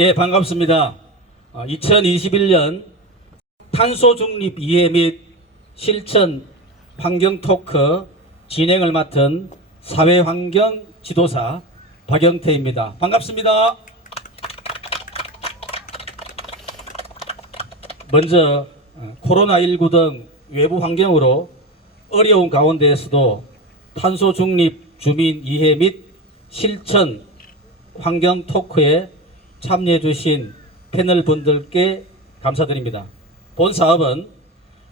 예, 반갑습니다. 2021년 탄소 중립 이해 및 실천 환경 토크 진행을 맡은 사회환경 지도사 박영태입니다. 반갑습니다. 먼저 코로나19 등 외부 환경으로 어려운 가운데에서도 탄소 중립 주민 이해 및 실천 환경 토크에 참여해 주신 패널 분들께 감사드립니다. 본 사업은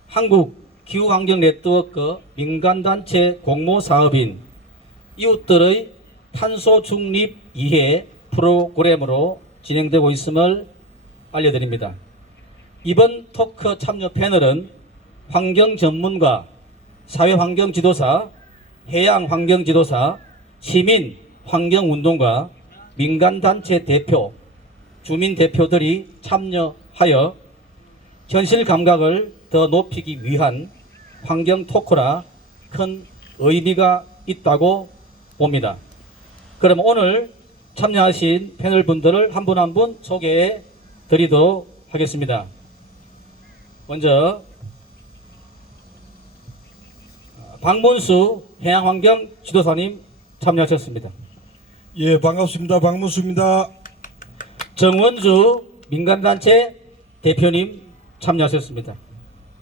한국기후환경 네트워크 민간단체 공모사업인 이웃들의 탄소 중립 이해 프로그램으로 진행되고 있음을 알려드립니다. 이번 토크 참여 패널은 환경 전문가, 사회환경 지도사, 해양 환경 지도사, 시민 환경 운동가, 민간단체 대표, 주민 대표들이 참여하여 현실 감각을 더 높이기 위한 환경 토크라 큰 의미가 있다고 봅니다. 그럼 오늘 참여하신 패널 분들을 한 분 한 분 소개해 드리도록 하겠습니다. 먼저 박문수 해양환경 지도사님 참여하셨습니다. 예, 반갑습니다. 박문수입니다. 정원주 민간단체 대표님 참여하셨습니다.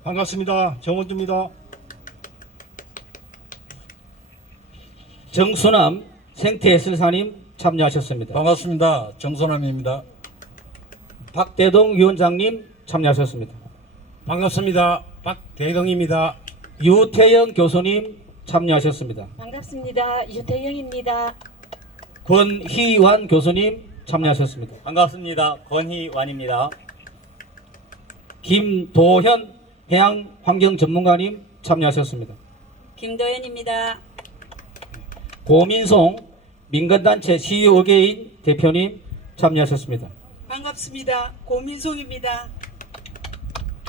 반갑습니다. 정원주입니다. 정순남 생태해설사님 참여하셨습니다. 반갑습니다. 정선남입니다. 박대동 위원장님 참여하셨습니다. 반갑습니다. 박대동입니다. 유태영 교수님 참여하셨습니다. 반갑습니다. 유태영입니다. 권희완 교수님 참여하셨습니다. 반갑습니다. 권희완입니다. 김도현 해양환경전문가님 참여하셨습니다. 김도현입니다. 고민송 민간단체 시의회인 대표님 참여하셨습니다. 반갑습니다. 고민송입니다.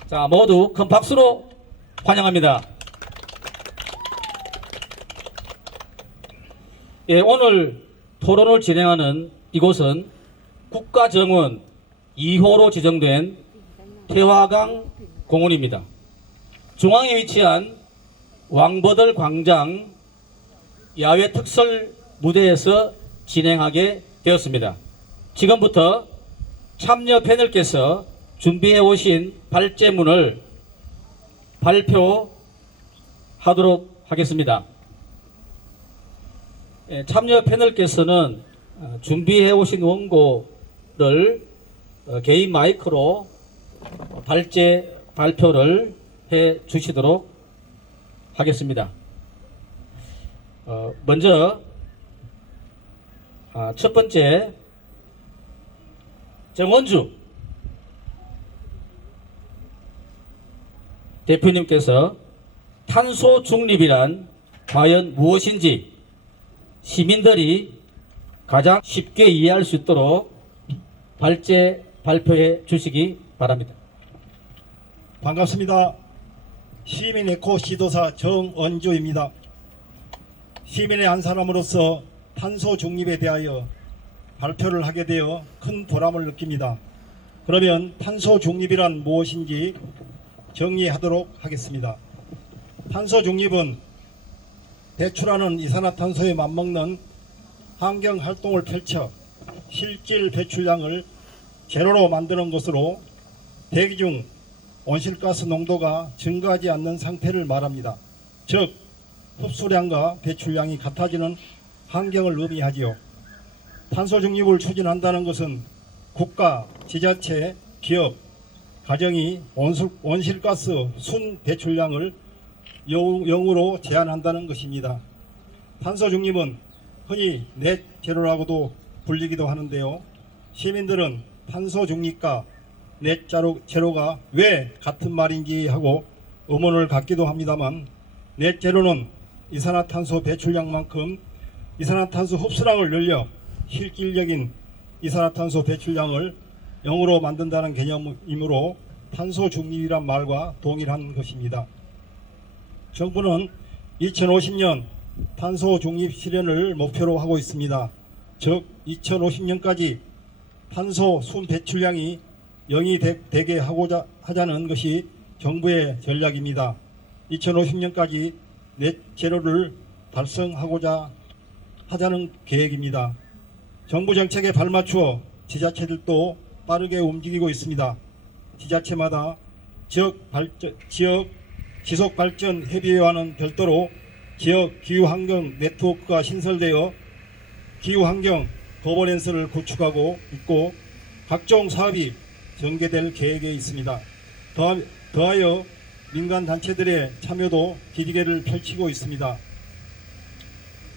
자, 모두 큰 박수로 환영합니다. 예, 오늘 토론을 진행하는 이곳은 국가정원 2호로 지정된 태화강 공원입니다. 중앙에 위치한 왕버들 광장 야외 특설 무대에서 진행하게 되었습니다. 지금부터 참여 패널께서 준비해 오신 발제문을 발표하도록 하겠습니다. 참여 패널께서는 준비해 오신 원고를 개인 마이크로 발표를 해 주시도록 하겠습니다. 먼저 첫 번째 정원주 대표님께서 탄소 중립이란 과연 무엇인지 시민들이 가장 쉽게 이해할 수 있도록 발표해 주시기 바랍니다. 반갑습니다. 시민 에코 지도사 정원주입니다. 시민의 한 사람으로서 탄소 중립에 대하여 발표를 하게 되어 큰 보람을 느낍니다. 그러면 탄소 중립이란 무엇인지 정리하도록 하겠습니다. 탄소 중립은 배출하는 이산화탄소에 맞먹는 환경 활동을 펼쳐 실질 배출량을 제로로 만드는 것으로 대기 중 온실가스 농도가 증가하지 않는 상태를 말합니다. 즉 흡수량과 배출량이 같아지는 환경을 의미하지요. 탄소 중립을 추진한다는 것은 국가, 지자체, 기업, 가정이 온실가스 순 배출량을 0으로 제한한다는 것입니다. 탄소 중립은 흔히 넷 제로라고도 불리기도 하는데요. 시민들은 탄소 중립과 넷 제로가 왜 같은 말인지 하고 의문을 갖기도 합니다만, 넷 제로는 이산화탄소 배출량만큼 이산화탄소 흡수량을 늘려 실질적인 이산화탄소 배출량을 0으로 만든다는 개념이므로 탄소 중립이란 말과 동일한 것입니다. 정부는 2050년 탄소 중립 실현을 목표로 하고 있습니다. 즉 2050년까지 탄소 순 배출량이 0이 되게 하자는 것이 정부의 전략입니다. 2050년까지 넷제로를 달성하고자 하자는 계획입니다. 정부 정책에 발맞추어 지자체들도 빠르게 움직이고 있습니다. 지자체마다 지역 지속발전 협의회와는 별도로 지역 기후환경 네트워크가 신설되어 기후환경 거버넌스를 구축하고 있고 각종 사업이 전개될 계획에 있습니다. 더하여 민간단체들의 참여도 기지개를 펼치고 있습니다.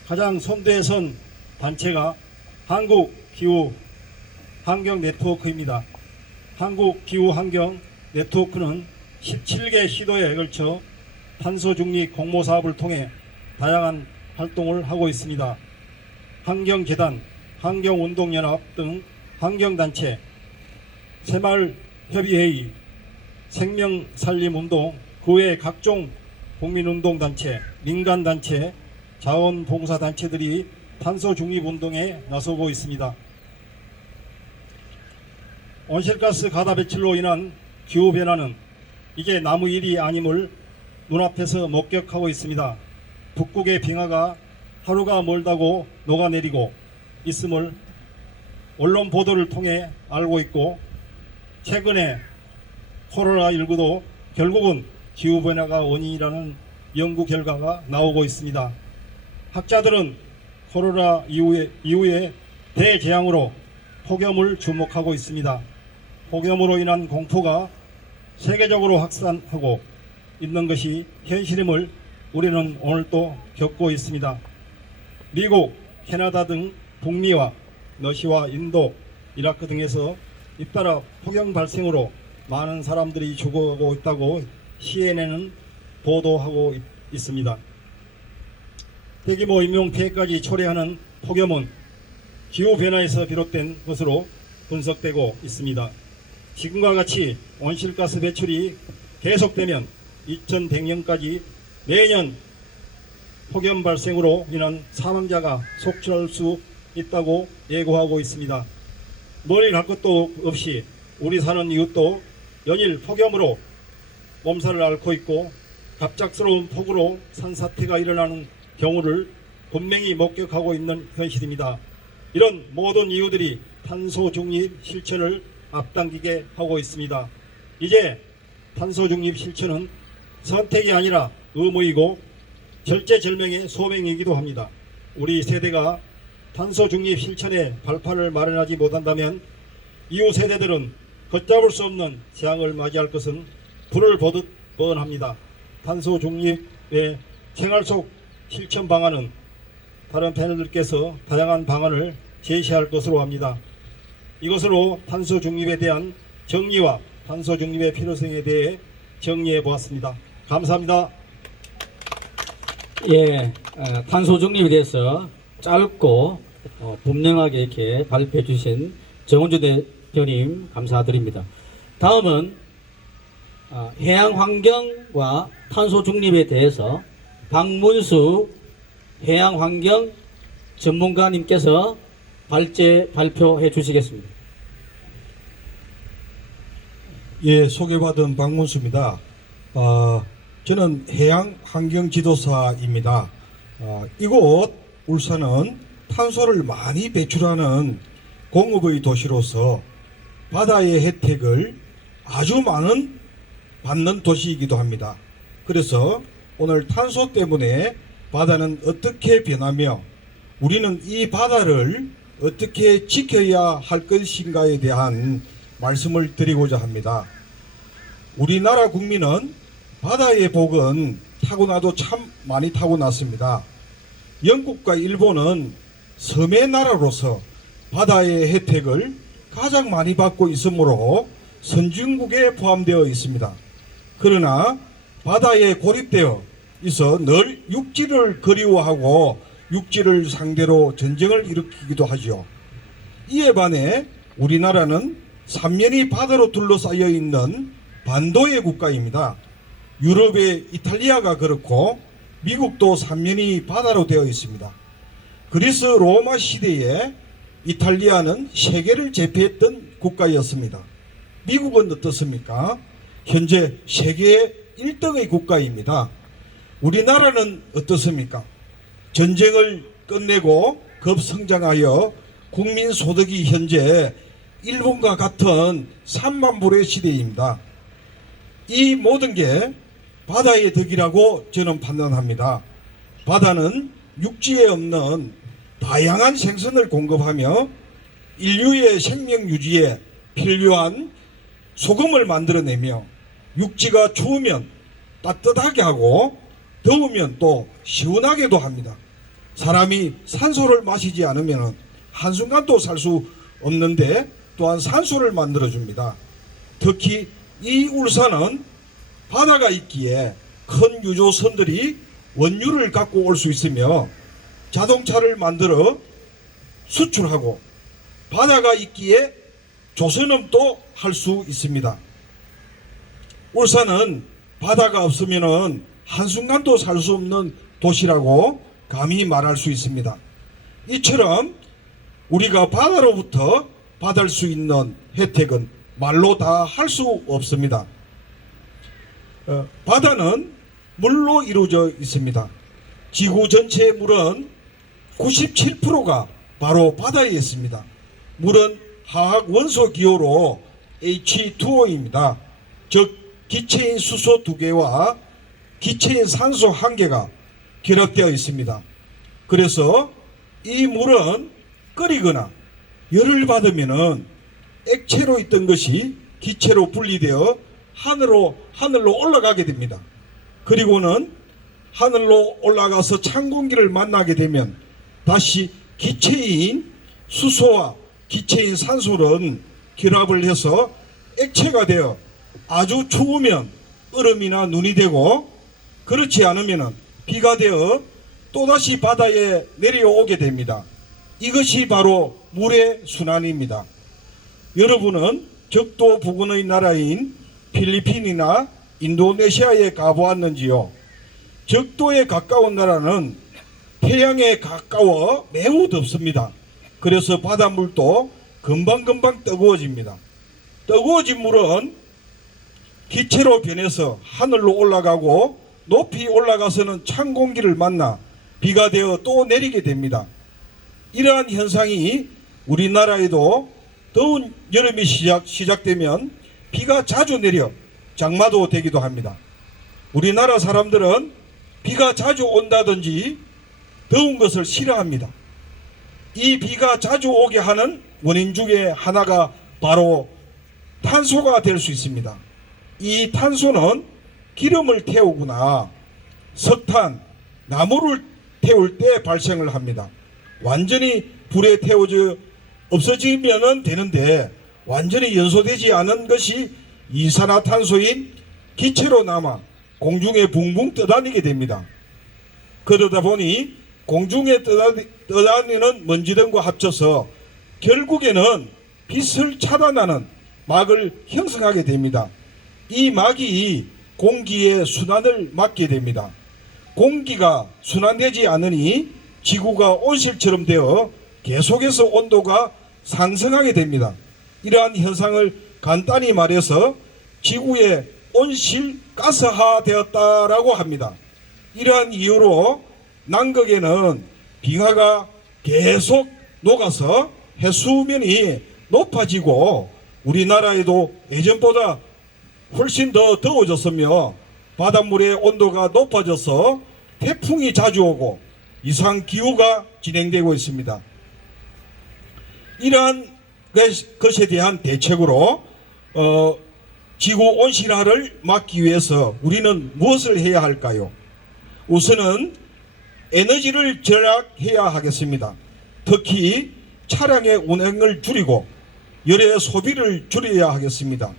가장 선두에 선 단체가 한국기후환경네트워크입니다. 한국기후환경 네트워크는 17개 시도에 걸쳐 탄소중립 공모사업을 통해 다양한 활동을 하고 있습니다. 환경재단, 환경운동연합 등 환경단체, 새마을협의회의, 생명살림운동, 그 외 각종 국민운동단체, 민간단체, 자원봉사단체들이 탄소중립운동에 나서고 있습니다. 온실가스 가다 배출로 인한 기후변화는 이제 남의 일이 아님을 눈앞에서 목격하고 있습니다. 북극의 빙하가 하루가 멀다고 녹아내리고 있음을 언론 보도를 통해 알고 있고 최근에 코로나19도 결국은 기후변화가 원인이라는 연구 결과가 나오고 있습니다. 학자들은 코로나 이후에 대재앙으로 폭염을 주목하고 있습니다. 폭염으로 인한 공포가 세계적으로 확산하고 있는 것이 현실임을 우리는 오늘 또 겪고 있습니다. 미국, 캐나다 등 북미와 러시아와 인도, 이라크 등에서 잇따라 폭염 발생으로 많은 사람들이 죽어가고 있다고 CNN은 보도하고 있습니다. 대규모 인명피해까지 초래하는 폭염은 기후변화에서 비롯된 것으로 분석되고 있습니다. 지금과 같이 온실가스 배출이 계속되면 2100년까지 매년 폭염 발생으로 인한 사망자가 속출할 수 있다고 예고하고 있습니다. 머리 갈 것도 없이 우리 사는 이웃도 연일 폭염으로 몸살을 앓고 있고 갑작스러운 폭우로 산사태가 일어나는 경우를 분명히 목격하고 있는 현실입니다. 이런 모든 이유들이 탄소 중립 실천을 앞당기게 하고 있습니다. 이제 탄소 중립 실천은 선택이 아니라 의무이고 절제절명의 소명이기도 합니다. 우리 세대가 탄소 중립 실천에 발판을 마련하지 못한다면 이후 세대들은 걷잡을 수 없는 재앙을 맞이할 것은 불을 보듯 뻔합니다. 탄소 중립의 생활 속 실천 방안은 다른 패널들께서 다양한 방안을 제시할 것으로 합니다. 이것으로 탄소 중립에 대한 정리와 탄소 중립의 필요성에 대해 정리해 보았습니다. 감사합니다. 예, 탄소 중립에 대해서 짧고 분명하게 이렇게 발표해 주신 정원주 대표님 감사드립니다. 다음은 해양환경과 탄소 중립에 대해서 박문수 해양환경 전문가님께서 발표해 주시겠습니다. 예, 소개받은 박문수입니다. 저는 해양환경지도사입니다. 이곳 울산은 탄소를 많이 배출하는 공업의 도시로서 바다의 혜택을 아주 많은 받는 도시이기도 합니다. 그래서 오늘 탄소 때문에 바다는 어떻게 변하며 우리는 이 바다를 어떻게 지켜야 할 것인가에 대한 말씀을 드리고자 합니다. 우리나라 국민은 바다의 복은 타고나도 참 많이 타고났습니다. 영국과 일본은 섬의 나라로서 바다의 혜택을 가장 많이 받고 있으므로 선진국에 포함되어 있습니다. 그러나 바다에 고립되어 있어 늘 육지를 그리워하고 육지를 상대로 전쟁을 일으키기도 하죠. 이에 반해 우리나라는 삼면이 바다로 둘러싸여 있는 반도의 국가입니다. 유럽의 이탈리아가 그렇고 미국도 삼면이 바다로 되어 있습니다. 그리스 로마 시대에 이탈리아는 세계를 제패했던 국가였습니다. 미국은 어떻습니까? 현재 세계 1등의 국가입니다. 우리나라는 어떻습니까? 전쟁을 끝내고 급성장하여 국민소득이 현재 일본과 같은 3만 불의 시대입니다. 이 모든 게 바다의 덕이라고 저는 판단합니다. 바다는 육지에 없는 다양한 생선을 공급하며 인류의 생명 유지에 필요한 소금을 만들어내며 육지가 추우면 따뜻하게 하고 더우면 또 시원하게도 합니다. 사람이 산소를 마시지 않으면 한순간도 살 수 없는데 또한 산소를 만들어줍니다. 특히 이 울산은 바다가 있기에 큰 유조선들이 원유를 갖고 올 수 있으며 자동차를 만들어 수출하고 바다가 있기에 조선업도 할 수 있습니다. 울산은 바다가 없으면 한순간도 살 수 없는 도시라고 감히 말할 수 있습니다. 이처럼 우리가 바다로부터 받을 수 있는 혜택은 말로 다 할 수 없습니다. 바다는 물로 이루어져 있습니다. 지구 전체의 물은 97%가 바로 바다에 있습니다. 물은 화학 원소 기호로 H2O입니다. 즉 기체인 수소 2개와 기체인 산소 1개가 결합되어 있습니다. 그래서 이 물은 끓이거나 열을 받으면 액체로 있던 것이 기체로 분리되어 하늘로 올라가게 됩니다. 그리고는 하늘로 올라가서 찬 공기를 만나게 되면 다시 기체인 수소와 기체인 산소는 결합을 해서 액체가 되어 아주 추우면 얼음이나 눈이 되고 그렇지 않으면 비가 되어 또다시 바다에 내려오게 됩니다. 이것이 바로 물의 순환입니다. 여러분은 적도 부근의 나라인 필리핀이나 인도네시아에 가보았는지요? 적도에 가까운 나라는 태양에 가까워 매우 덥습니다. 그래서 바닷물도 금방금방 뜨거워집니다. 뜨거워진 물은 기체로 변해서 하늘로 올라가고 높이 올라가서는 찬 공기를 만나 비가 되어 또 내리게 됩니다. 이러한 현상이 우리나라에도 더운 여름이 시작되면 비가 자주 내려 장마도 되기도 합니다. 우리나라 사람들은 비가 자주 온다든지 더운 것을 싫어합니다. 이 비가 자주 오게 하는 원인 중에 하나가 바로 탄소가 될 수 있습니다. 이 탄소는 기름을 태우거나 석탄, 나무를 태울 때 발생을 합니다. 완전히 불에 태워져 없어지면 되는데 완전히 연소되지 않은 것이 이산화탄소인 기체로 남아 공중에 붕붕 떠다니게 됩니다. 그러다 보니 공중에 떠다니는 먼지 등과 합쳐서 결국에는 빛을 차단하는 막을 형성하게 됩니다. 이 막이 공기의 순환을 막게 됩니다. 공기가 순환되지 않으니 지구가 온실처럼 되어 계속해서 온도가 상승하게 됩니다. 이러한 현상을 간단히 말해서 지구의 온실가스화 되었다라고 합니다. 이러한 이유로 남극에는 빙하가 계속 녹아서 해수면이 높아지고 우리나라에도 예전보다 훨씬 더 더워졌으며 바닷물의 온도가 높아져서 태풍이 자주 오고 이상기후가 진행되고 있습니다. 이러한 것에 대한 대책으로 지구 온실화를 막기 위해서 우리는 무엇을 해야 할까요? 우선은 에너지를 절약해야 하겠습니다. 특히 차량의 운행을 줄이고 열의 소비를 줄여야 하겠습니다.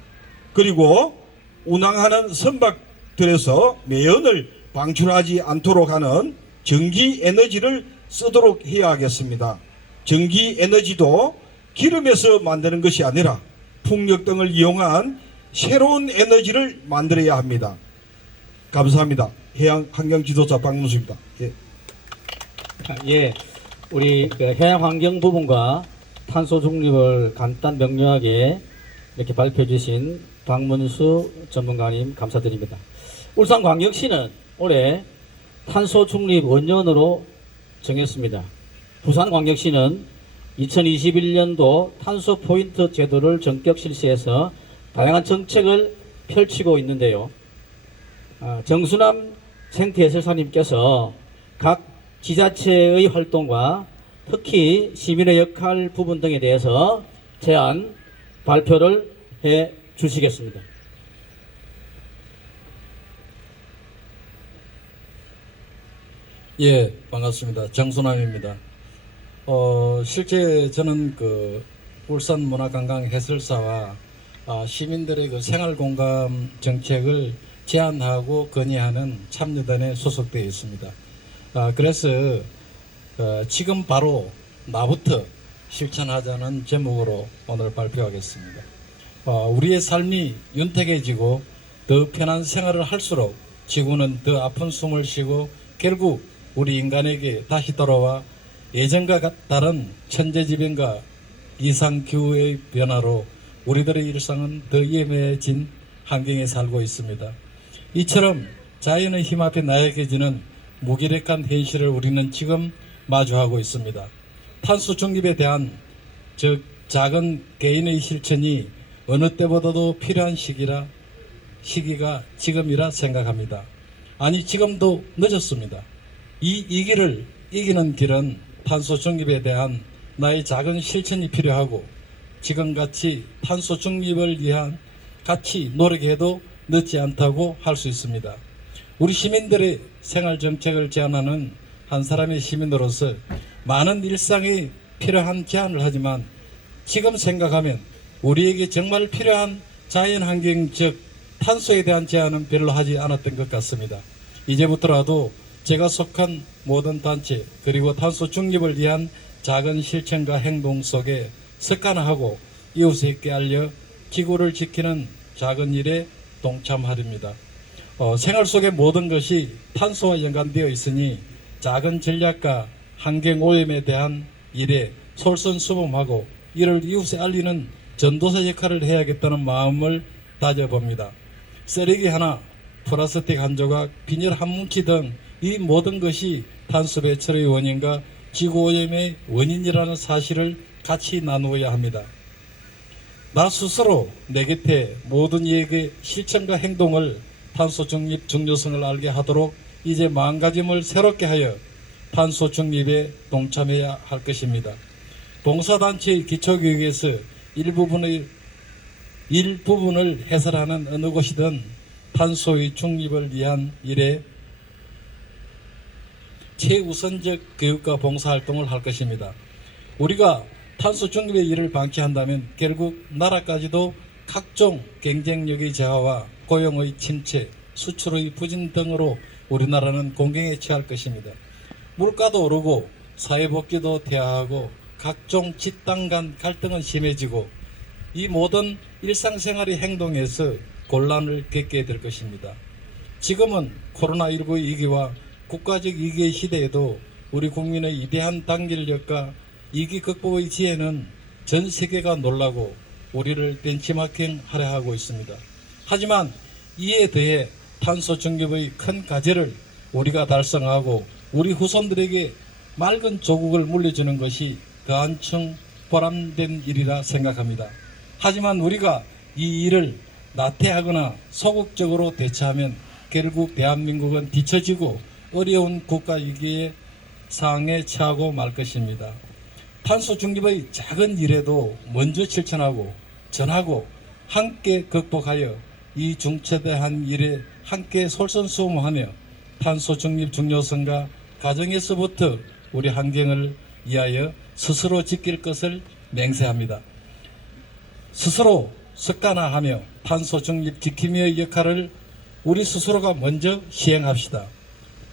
그리고 운항하는 선박들에서 매연을 방출하지 않도록 하는 전기 에너지를 쓰도록 해야 하겠습니다. 전기 에너지도 기름에서 만드는 것이 아니라 풍력 등을 이용한 새로운 에너지를 만들어야 합니다. 감사합니다. 해양환경지도자 박문수입니다. 예. 예, 우리 해양환경 부분과 탄소 중립을 간단 명료하게 이렇게 발표해 주신 박문수 전문가님 감사드립니다. 울산광역시는 올해 탄소 중립 원년으로 정했습니다. 부산광역시는 2021년도 탄소 포인트 제도를 전격 실시해서 다양한 정책을 펼치고 있는데요. 정순남 생태해설사님께서 각 지자체의 활동과 특히 시민의 역할 부분 등에 대해서 제안 발표를 해 주시겠습니다. 예, 반갑습니다. 정순남입니다. 실제 저는 그 울산 문화관광 해설사와 시민들의 그 생활 공감 정책을 제안하고 건의하는 참여단에 소속되어 있습니다. 그래서 지금 바로 나부터 실천하자는 제목으로 오늘 발표하겠습니다. 우리의 삶이 윤택해지고 더 편한 생활을 할수록 지구는 더 아픈 숨을 쉬고 결국 우리 인간에게 다시 돌아와 예전과 다른 천재지변과 이상기후의 변화로 우리들의 일상은 더 위험해진 환경에 살고 있습니다. 이처럼 자연의 힘 앞에 나약해지는 무기력한 현실을 우리는 지금 마주하고 있습니다. 탄소 중립에 대한 작은 개인의 실천이 어느 때보다도 필요한 시기가 지금이라 생각합니다. 아니, 지금도 늦었습니다. 이 위기를 이기는 길은 탄소 중립에 대한 나의 작은 실천이 필요하고 지금같이 탄소 중립을 위한 같이 노력해도 늦지 않다고 할 수 있습니다. 우리 시민들의 생활 정책을 제안하는 한 사람의 시민으로서 많은 일상에 필요한 제안을 하지만 지금 생각하면 우리에게 정말 필요한 자연환경 즉 탄소에 대한 제안은 별로 하지 않았던 것 같습니다. 이제부터라도 제가 속한 모든 단체 그리고 탄소 중립을 위한 작은 실천과 행동 속에 습관화하고 이웃에게 알려 지구를 지키는 작은 일에 동참하렵니다. 생활 속의 모든 것이 탄소와 연관되어 있으니 작은 전략과 환경오염에 대한 일에 솔선수범하고 이를 이웃에 알리는 전도사 역할을 해야겠다는 마음을 다져봅니다. 쓰레기 하나, 플라스틱 한 조각, 비닐 한 뭉치 등 이 모든 것이 탄소 배출의 원인과 지구오염의 원인이라는 사실을 같이 나누어야 합니다. 나 스스로 내 곁에 모든 이에게 실천과 행동을 탄소 중립 중요성을 알게 하도록 이제 마음가짐을 새롭게 하여 탄소 중립에 동참해야 할 것입니다. 봉사단체의 기초교육에서 일부분을 해설하는 어느 곳이든 탄소의 중립을 위한 일에 최우선적 교육과 봉사활동을 할 것입니다. 우리가 탄소 중립의 일을 방치한다면 결국 나라까지도 각종 경쟁력의 저하와 고용의 침체, 수출의 부진 등으로 우리나라는 공경에 처할 것입니다. 물가도 오르고 사회복지도 퇴화하고 각종 집단 간 갈등은 심해지고 이 모든 일상생활의 행동에서 곤란을 겪게 될 것입니다. 지금은 코로나19 위기와 국가적 위기의 시대에도 우리 국민의 위대한 단결력과 위기 극복의 지혜는 전 세계가 놀라고 우리를 벤치마킹 하려 하고 있습니다. 하지만 이에 더해 탄소 중립의 큰 과제를 우리가 달성하고 우리 후손들에게 맑은 조국을 물려주는 것이 더 한층 보람된 일이라 생각합니다. 하지만 우리가 이 일을 나태하거나 소극적으로 대처하면 결국 대한민국은 뒤처지고 어려운 국가 위기의 상황에 처하고 말 것입니다. 탄소 중립의 작은 일에도 먼저 실천하고 전하고 함께 극복하여 이 중차대한 일에 함께 솔선수범하며 탄소 중립 중요성과 가정에서부터 우리 환경을 위하여 스스로 지킬 것을 맹세합니다. 스스로 습관화하며 탄소 중립 지킴이의 역할을 우리 스스로가 먼저 시행합시다.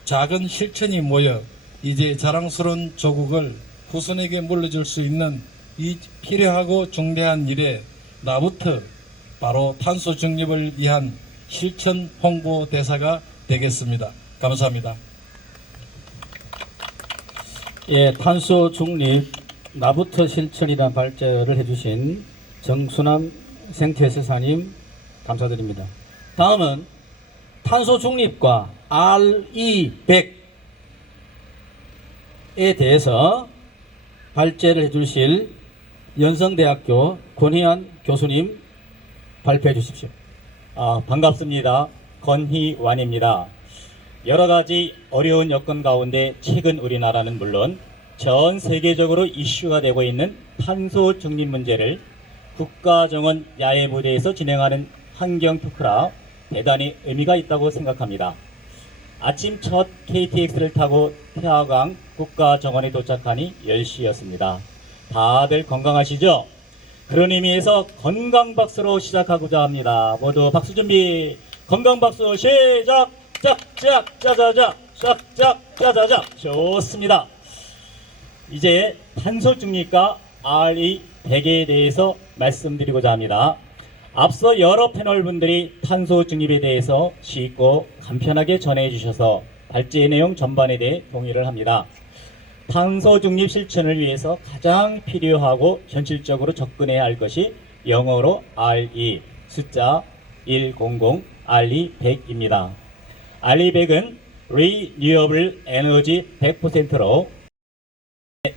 작은 실천이 모여 이제 자랑스러운 조국을 후손에게 물려줄 수 있는 이 필요하고 중대한 일에 나부터 바로 탄소 중립을 위한 실천 홍보 대사가 되겠습니다. 감사합니다. 예, 탄소 중립 나부터 실천이라는 발제를 해주신 정순남 생태해설사님 감사드립니다. 다음은 탄소 중립과 RE100에 대해서 발제를 해주실 연성대학교 권희안 교수님 발표해 주십시오. 반갑습니다. 권희완입니다. 여러 가지 어려운 여건 가운데 최근 우리나라는 물론 전 세계적으로 이슈가 되고 있는 탄소 중립 문제를 국가정원 야외 무대에서 진행하는 환경 토크라 대단히 의미가 있다고 생각합니다. 아침 첫 KTX를 타고 태화강 국가정원에 도착하니 10시였습니다. 다들 건강하시죠? 그런 의미에서 건강박수로 시작하고자 합니다. 모두 박수 준비. 건강박수 시작! 짝짝 짜자자 짝짝 짜자자. 좋습니다. 이제 탄소 중립과 RE100에 대해서 말씀드리고자 합니다. 앞서 여러 패널 분들이 탄소 중립에 대해서 쉽고 간편하게 전해 주셔서 발제 내용 전반에 대해 동의를 합니다. 탄소 중립 실천을 위해서 가장 필요하고 현실적으로 접근해야 할 것이 영어로 RE 숫자 100 RE100입니다. RE100은 Renewable Energy 100%로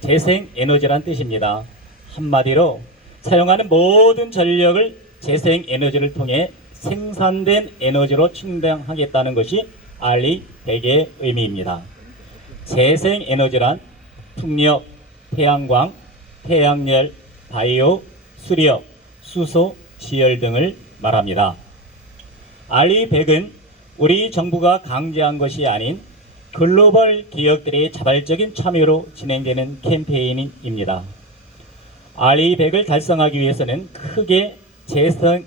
재생 에너지란 뜻입니다. 한마디로 사용하는 모든 전력을 재생 에너지를 통해 생산된 에너지로 충당하겠다는 것이 RE100의 의미입니다. 재생 에너지란 풍력, 태양광, 태양열, 바이오, 수력, 수소, 지열 등을 말합니다. RE100은 우리 정부가 강제한 것이 아닌 글로벌 기업들의 자발적인 참여로 진행되는 캠페인입니다. RE100을 달성하기 위해서는 크게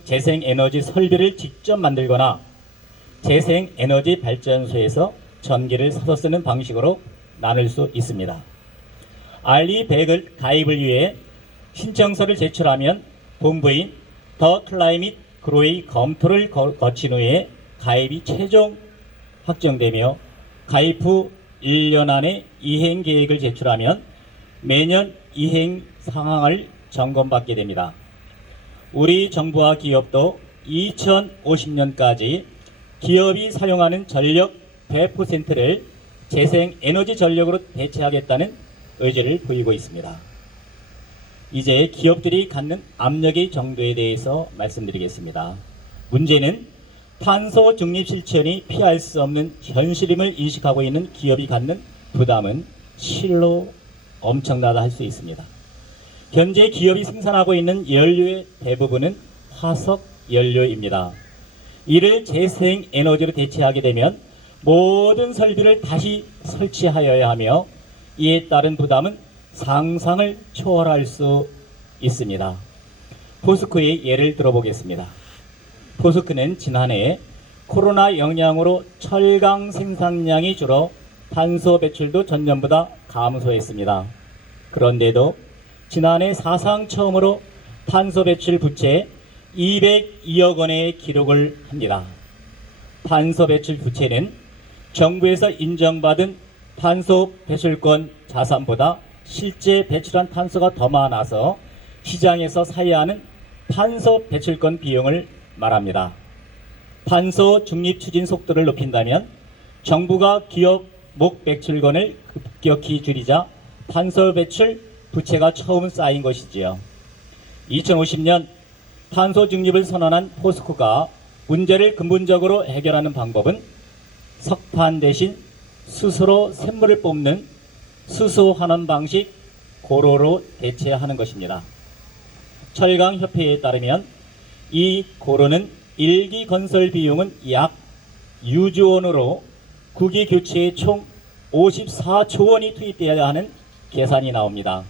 재생에너지 설비를 직접 만들거나 재생에너지 발전소에서 전기를 사서 쓰는 방식으로 나눌 수 있습니다. RE100을 가입을 위해 신청서를 제출하면 본부인 더 클라이밋 그로의 검토를 거친 후에 가입이 최종 확정되며 가입 후 1년 안에 이행 계획을 제출하면 매년 이행 상황을 점검받게 됩니다. 우리 정부와 기업도 2050년까지 기업이 사용하는 전력 100%를 재생에너지 전력으로 대체하겠다는 의지를 보이고 있습니다. 이제 기업들이 갖는 압력의 정도에 대해서 말씀드리겠습니다. 문제는 탄소 중립 실천이 피할 수 없는 현실임을 인식하고 있는 기업이 갖는 부담은 실로 엄청나다 할 수 있습니다. 현재 기업이 생산하고 있는 연료의 대부분은 화석 연료입니다. 이를 재생 에너지로 대체하게 되면 모든 설비를 다시 설치하여야 하며 이에 따른 부담은 상상을 초월할 수 있습니다. 포스코의 예를 들어보겠습니다. 포스코는 지난해 코로나 영향으로 철강 생산량이 줄어 탄소 배출도 전년보다 감소했습니다. 그런데도 지난해 사상 처음으로 탄소 배출 부채 202억 원의 기록을 합니다. 탄소 배출 부채는 정부에서 인정받은 탄소 배출권 자산보다 실제 배출한 탄소가 더 많아서 시장에서 사야 하는 탄소 배출권 비용을 말합니다. 탄소 중립 추진 속도를 높인다면 정부가 기업 목 배출권을 급격히 줄이자 탄소 배출 부채가 처음 쌓인 것이지요. 2050년 탄소 중립을 선언한 포스코가 문제를 근본적으로 해결하는 방법은 석탄 대신 스스로 샘물을 뽑는 수소 환원 방식 고로로 대체하는 것입니다. 철강협회에 따르면 이 고로는 1기 건설 비용은 약 6조 원으로 9기 교체에 총 54조 원이 투입되어야 하는 계산이 나옵니다.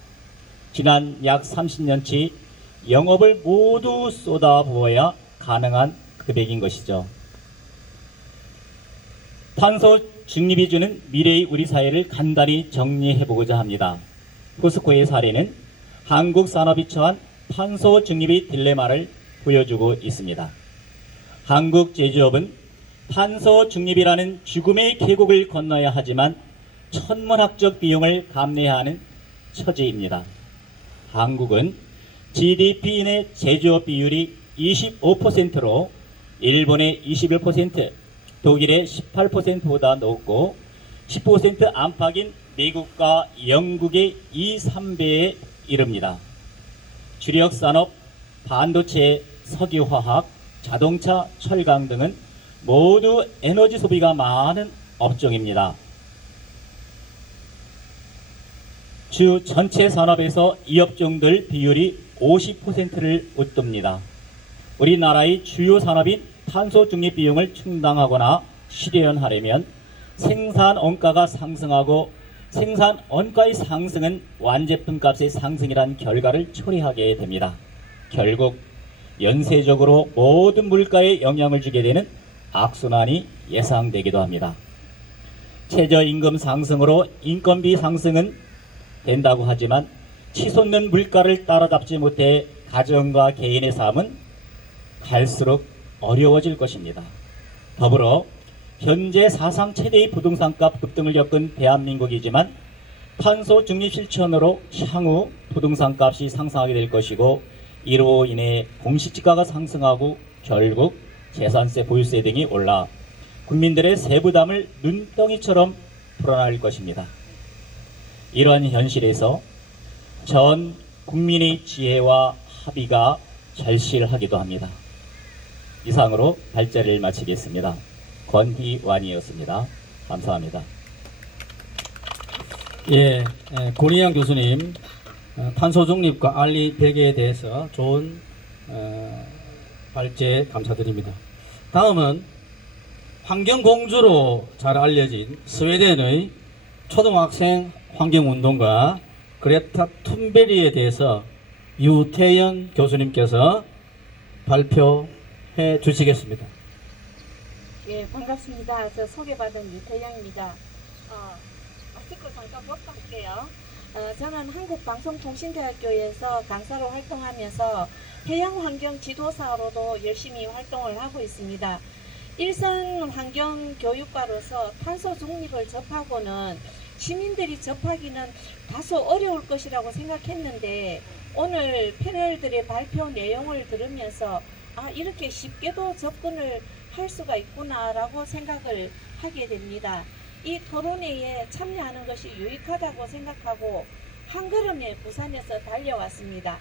지난 약 30년치 영업을 모두 쏟아부어야 가능한 금액인 것이죠. 탄소 중립이 주는 미래의 우리 사회를 간단히 정리해보고자 합니다. 포스코의 사례는 한국 산업이 처한 탄소 중립의 딜레마를 보여주고 있습니다. 한국 제조업은 탄소 중립이라는 죽음의 계곡을 건너야 하지만 천문학적 비용을 감내해야 하는 처지입니다. 한국은 GDP 내 제조업 비율이 25%로 일본의 21%, 독일의 18%보다 높고 10% 안팎인 미국과 영국의 2, 3배에 이릅니다. 주력 산업, 반도체, 석유화학, 자동차, 철강 등은 모두 에너지 소비가 많은 업종입니다. 주 전체 산업에서 이 업종들 비율이 50%를 웃돕니다. 우리나라의 주요 산업인 탄소 중립 비용을 충당하거나 실현하려면 생산 원가가 상승하고 생산 원가의 상승은 완제품 값의 상승이란 결과를 초래하게 됩니다. 결국 연쇄적으로 모든 물가에 영향을 주게 되는 악순환이 예상되기도 합니다. 최저임금 상승으로 인건비 상승은 된다고 하지만 치솟는 물가를 따라잡지 못해 가정과 개인의 삶은 갈수록 어려워질 것입니다. 더불어 현재 사상 최대의 부동산값 급등을 겪은 대한민국이지만 탄소 중립 실천으로 향후 부동산값이 상승하게 될 것이고 이로 인해 공시지가가 상승하고 결국 재산세, 보유세 등이 올라 국민들의 세부담을 눈덩이처럼 불어날 것입니다. 이러한 현실에서 전 국민의 지혜와 합의가 절실하기도 합니다. 이상으로 발제를 마치겠습니다. 권희완이었습니다. 감사합니다. 예, 권희양 교수님 탄소 중립과 알리 베개에 대해서 좋은 발제 감사드립니다. 다음은 환경공주로 잘 알려진 스웨덴의 초등학생 환경운동가 그레타 툰베리에 대해서 유태영 교수님께서 발표해 주시겠습니다. 예, 반갑습니다. 저 소개받은 유태영입니다. 마스크 잠깐 벗을게요. 저는 한국방송통신대학교에서 강사로 활동하면서 해양환경 지도사로도 열심히 활동을 하고 있습니다. 일선 환경교육과로서 탄소 중립을 접하고는 시민들이 접하기는 다소 어려울 것이라고 생각했는데 오늘 패널들의 발표 내용을 들으면서 이렇게 쉽게도 접근을 할 수가 있구나 라고 생각을 하게 됩니다. 이 토론회에 참여하는 것이 유익하다고 생각하고 한 걸음에 부산에서 달려왔습니다.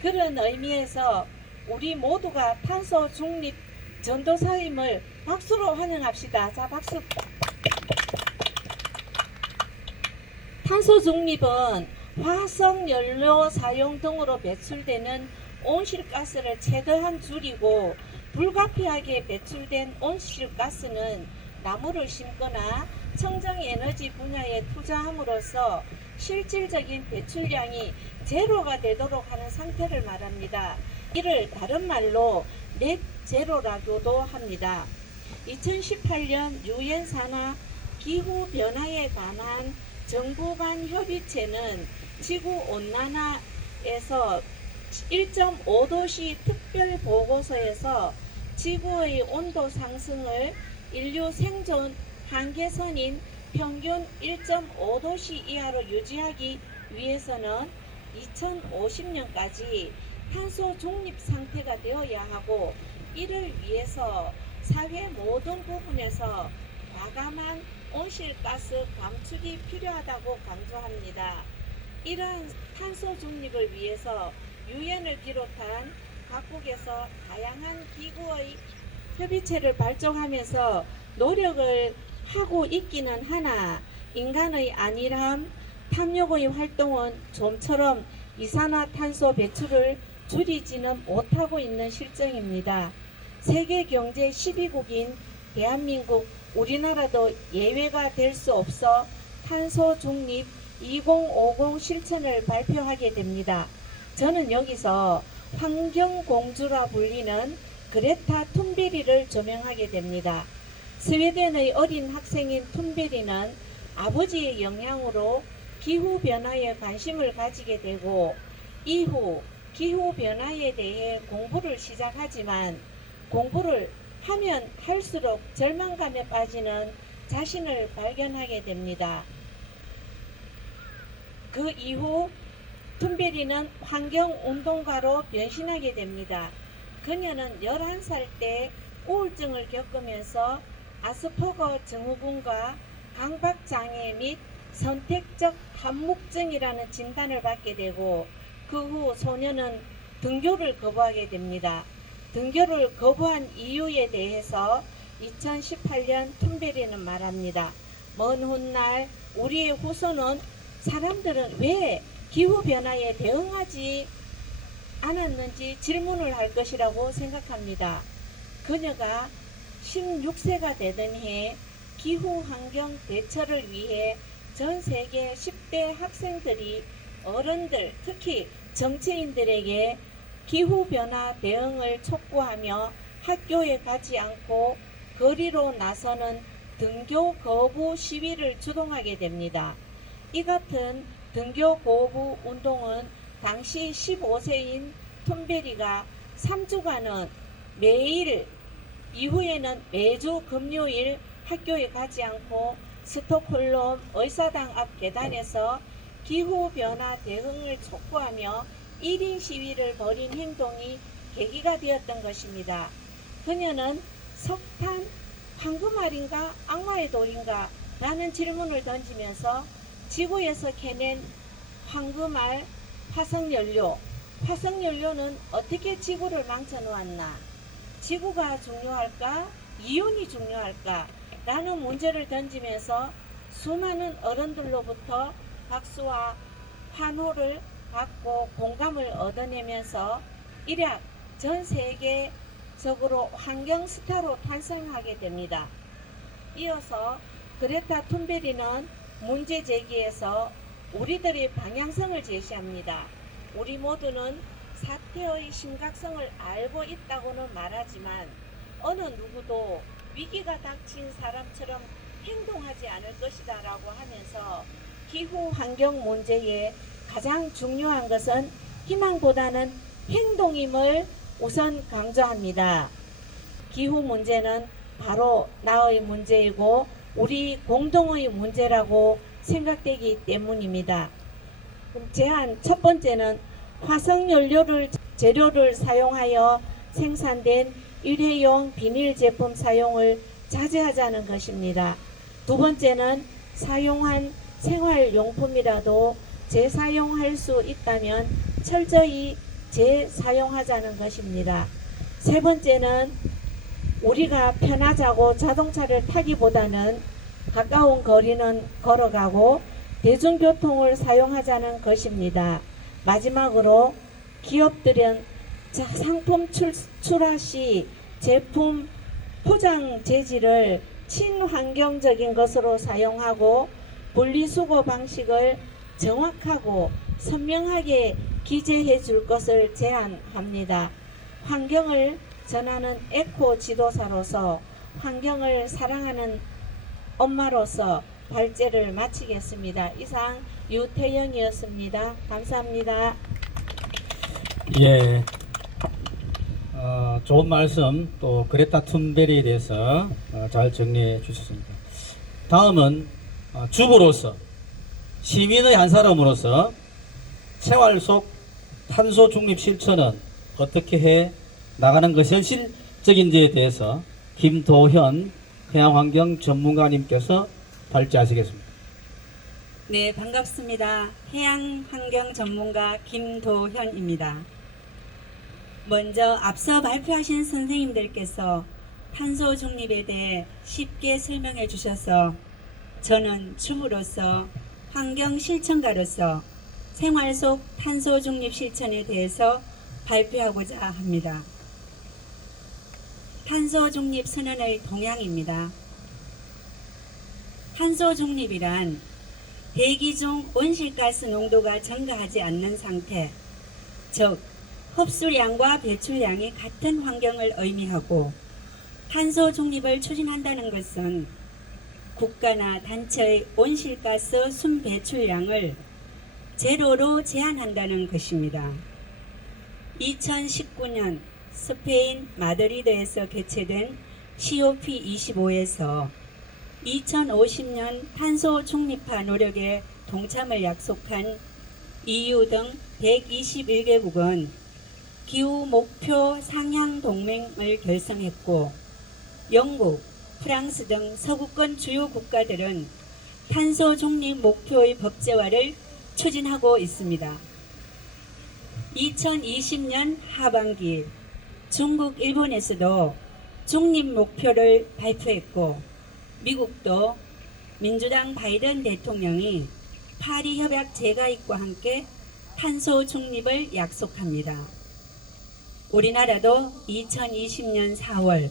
그런 의미에서 우리 모두가 탄소 중립 전도사임을 박수로 환영합시다. 자, 박수. 탄소 중립은 화석 연료 사용 등으로 배출되는 온실가스를 최대한 줄이고 불가피하게 배출된 온실가스는 나무를 심거나 청정에너지 분야에 투자함으로써 실질적인 배출량이 제로가 되도록 하는 상태를 말합니다. 이를 다른 말로 넷 제로라고도 합니다. 2018년 유엔 산하 기후 변화에 관한 정부 간 협의체는 지구 온난화에서 1.5도씨 특별 보고서에서 지구의 온도 상승을 인류 생존 한계선인 평균 1.5도씨 이하로 유지하기 위해서는 2050년까지 탄소 중립 상태가 되어야 하고 이를 위해서 사회 모든 부분에서 과감한 온실가스 감축이 필요하다고 강조합니다. 이러한 탄소 중립을 위해서 유엔을 비롯한 각국에서 다양한 기구의 협의체를 발족하면서 노력을 하고 있기는 하나 인간의 안일함, 탐욕의 활동은 좀처럼 이산화탄소 배출을 줄이지는 못하고 있는 실정입니다. 세계 경제 12국인 대한민국, 우리나라도 예외가 될 수 없어 탄소 중립 2050 실천을 발표하게 됩니다. 저는 여기서 환경공주라 불리는 그레타 툰베리를 조명하게 됩니다. 스웨덴의 어린 학생인 툰베리는 아버지의 영향으로 기후변화에 관심을 가지게 되고 이후 기후변화에 대해 공부를 시작하지만 공부를 하면 할수록 절망감에 빠지는 자신을 발견하게 됩니다. 그 이후 툰베리는 환경운동가로 변신하게 됩니다. 그녀는 11살 때 우울증을 겪으면서 아스퍼거 증후군과 강박장애 및 선택적 한묵증이라는 진단을 받게 되고 그 후 소녀는 등교를 거부하게 됩니다. 등교를 거부한 이유에 대해서 2018년 툰베리는 말합니다. 먼 훗날 우리의 후손은 사람들은 왜 기후변화에 대응하지 않았는지 질문을 할 것이라고 생각합니다. 그녀가 16세가 되던 해 기후환경 대처를 위해 전 세계 10대 학생들이 어른들, 특히 정치인들에게 기후변화 대응을 촉구하며 학교에 가지 않고 거리로 나서는 등교 거부 시위를 주동하게 됩니다. 이 같은 등교 거부 운동은 당시 15세인 툰베리가 3주간은 매일 이후에는 매주 금요일 학교에 가지 않고 스톡홀름 의사당 앞 계단에서 기후변화 대응을 촉구하며 1인 시위를 벌인 행동이 계기가 되었던 것입니다. 그녀는 석탄, 황금알인가 악마의 돌인가 라는 질문을 던지면서 지구에서 캐낸 황금알, 화석연료는 어떻게 지구를 망쳐놓았나? 지구가 중요할까? 이윤이 중요할까? 라는 문제를 던지면서 수많은 어른들로부터 박수와 환호를 받고 공감을 얻어내면서 일약 전 세계적으로 환경 스타로 탄생하게 됩니다. 이어서 그레타 툰베리는 문제 제기에서 우리들의 방향성을 제시합니다. 우리 모두는 사태의 심각성을 알고 있다고는 말하지만 어느 누구도 위기가 닥친 사람처럼 행동하지 않을 것이다 라고 하면서 기후 환경 문제에 가장 중요한 것은 희망보다는 행동임을 우선 강조합니다. 기후 문제는 바로 나의 문제이고 우리 공동의 문제라고 생각되기 때문입니다. 제안 첫 번째는 화석연료를 재료를 사용하여 생산된 일회용 비닐 제품 사용을 자제하자는 것입니다. 두 번째는 사용한 생활용품이라도 재사용할 수 있다면 철저히 재사용하자는 것입니다. 세 번째는 우리가 편하자고 자동차를 타기보다는 가까운 거리는 걸어가고 대중교통을 사용하자는 것입니다. 마지막으로 기업들은 상품 출하 시 제품 포장 재질을 친환경적인 것으로 사용하고 분리수거 방식을 정확하고 선명하게 기재해 줄 것을 제안합니다. 환경을 전하는 에코 지도사로서 환경을 사랑하는 엄마로서 발제를 마치겠습니다. 이상 유태영이었습니다. 감사합니다. 예, 좋은 말씀 또 그레타 툰베리에 대해서 잘 정리해 주셨습니다. 다음은 주부로서 시민의 한 사람으로서 생활 속 탄소 중립 실천은 어떻게 해 나가는 것이 현실적인지에 대해서 김도현 해양환경 전문가님께서 발제하시겠습니다. 네, 반갑습니다. 해양환경 전문가 김도현입니다. 먼저 앞서 발표하신 선생님들께서 탄소 중립에 대해 쉽게 설명해 주셔서 저는 주부로서 환경 실천가로서 생활 속 탄소 중립 실천에 대해서 발표하고자 합니다. 탄소 중립 선언의 동향입니다. 탄소 중립이란 대기 중 온실가스 농도가 증가하지 않는 상태, 즉 흡수량과 배출량이 같은 환경을 의미하고, 탄소 중립을 추진한다는 것은 국가나 단체의 온실가스 순배출량을 제로로 제한한다는 것입니다. 2019년 스페인 마드리드에서 개최된 COP25에서 2050년 탄소 중립화 노력에 동참을 약속한 EU 등 121개국은 기후 목표 상향 동맹을 결성했고 영국, 프랑스 등 서구권 주요 국가들은 탄소 중립 목표의 법제화를 추진하고 있습니다. 2020년 하반기 중국, 일본에서도 중립 목표를 발표했고 미국도 민주당 바이든 대통령이 파리 협약 재가입과 함께 탄소 중립을 약속합니다. 우리나라도 2020년 4월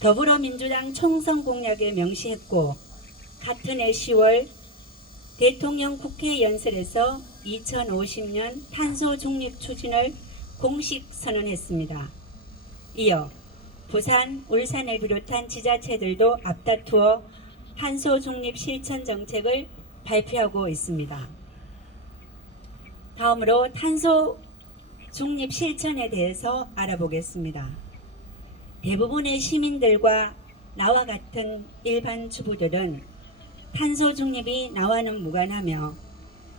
더불어민주당 총선 공약에 명시했고 같은 해 10월 대통령 국회 연설에서 2050년 탄소 중립 추진을 공식 선언했습니다. 이어 부산, 울산을 비롯한 지자체들도 앞다투어 탄소 중립 실천 정책을 발표하고 있습니다. 다음으로 탄소 중립 실천에 대해서 알아보겠습니다. 대부분의 시민들과 나와 같은 일반 주부들은 탄소 중립이 나와는 무관하며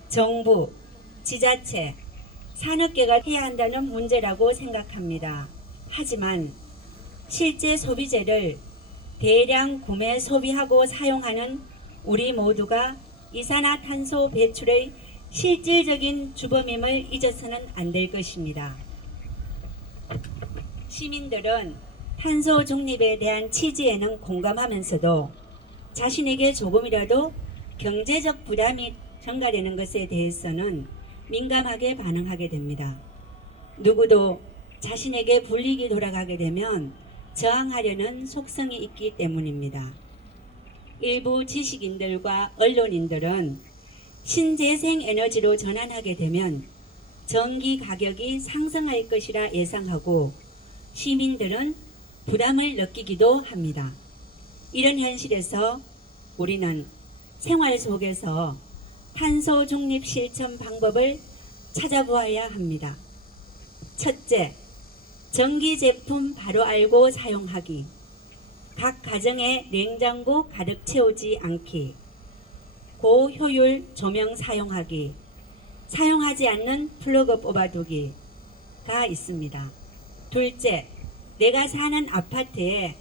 정부, 지자체, 산업계가 해야 한다는 문제라고 생각합니다. 하지만 실제 소비재를 대량 구매 소비하고 사용하는 우리 모두가 이산화탄소 배출의 실질적인 주범임을 잊어서는 안 될 것입니다. 시민들은 탄소 중립에 대한 취지에는 공감하면서도 자신에게 조금이라도 경제적 부담이 증가되는 것에 대해서는 민감하게 반응하게 됩니다. 누구도 자신에게 불이익이 돌아가게 되면 저항하려는 속성이 있기 때문입니다. 일부 지식인들과 언론인들은 신재생 에너지로 전환하게 되면 전기 가격이 상승할 것이라 예상하고 시민들은 부담을 느끼기도 합니다. 이런 현실에서 우리는 생활 속에서 탄소 중립 실천 방법을 찾아보아야 합니다. 첫째, 전기 제품 바로 알고 사용하기. 각 가정에 냉장고 가득 채우지 않기. 고효율 조명 사용하기. 사용하지 않는 플러그 뽑아두기가 있습니다. 둘째, 내가 사는 아파트에